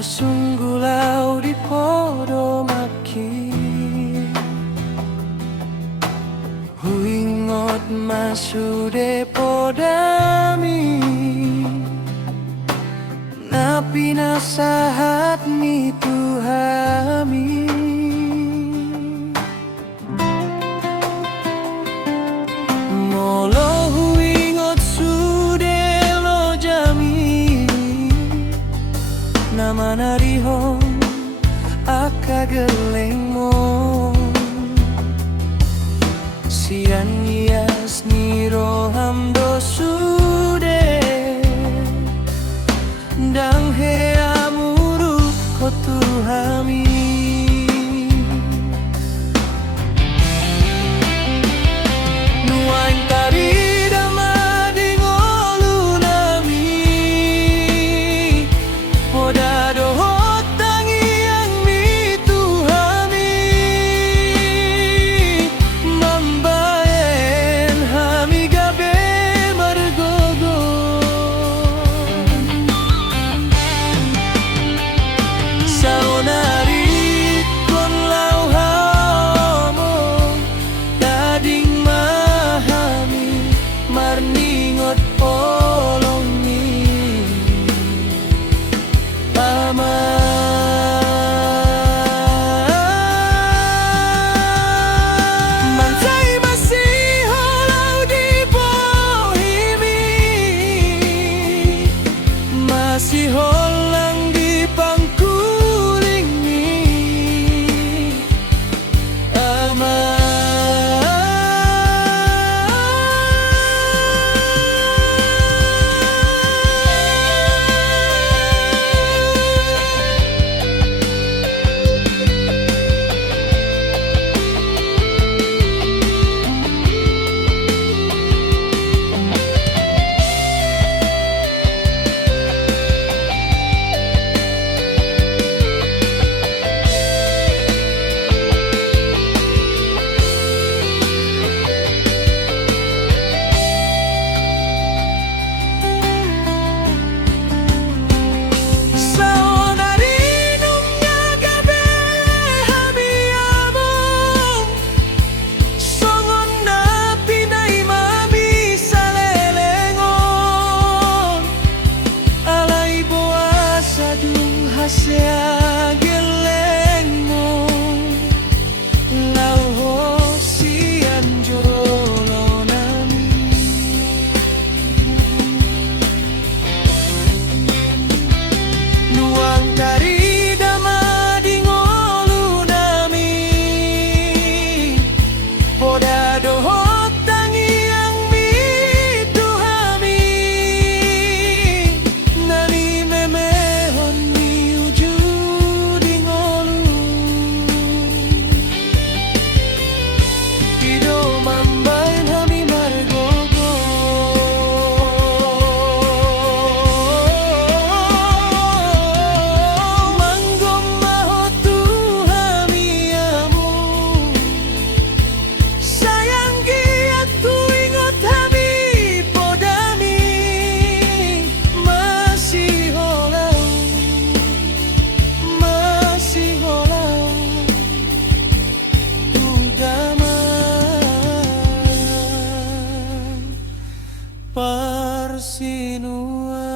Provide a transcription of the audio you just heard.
Marsunggulau di podomaki huingot masude podami napi nasahat mi tuhami molo huingot sude lo jami nama narihon aka gelengmo sian yas niro hamdo sude dang he amuru kotuhami nuain tarida madingolu nami podado hotangi yang mituhami mambaen hami gabe margogo saonari kon lau hamo dading mahami marningot polongi Mansai masih holau di bohimi masih holang di pangkulingi Hasya gelengmo lau hosian jolo nami nuang dari dama di ngolu nami podado hotangi yang mituhami nani memehon Parsinua